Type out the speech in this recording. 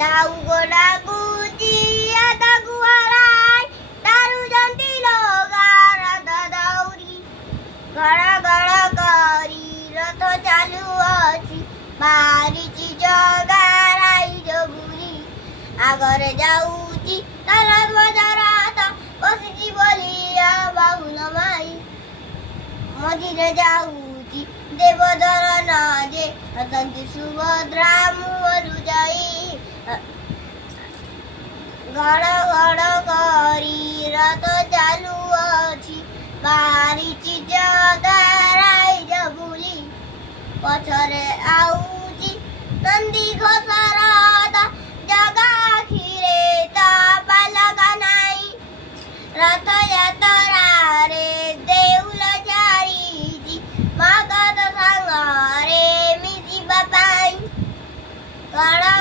दाऊ गोडा गुची आता गुहाराय दारू जंती लोगारा दादाउरी गड़ा गड़ा करी रथ चालू अछि बारीची जगाराई जबुरी आगरे जाऊची तारा ध्वजराता बसिची बोलिया बाहुन माई मझिरे जाऊची देवधर नाजे हसंती सुभद्रा मुहरु जाई गड़ गड़ करी रथ चालू अछि बारीची जगाराई जबुली पछरे आउची नंदी घोषारदा जगा खिरे पालका नाई रथ यात्रा रे देऊल चारीची मागत सांगारे मिजी बापाई गड़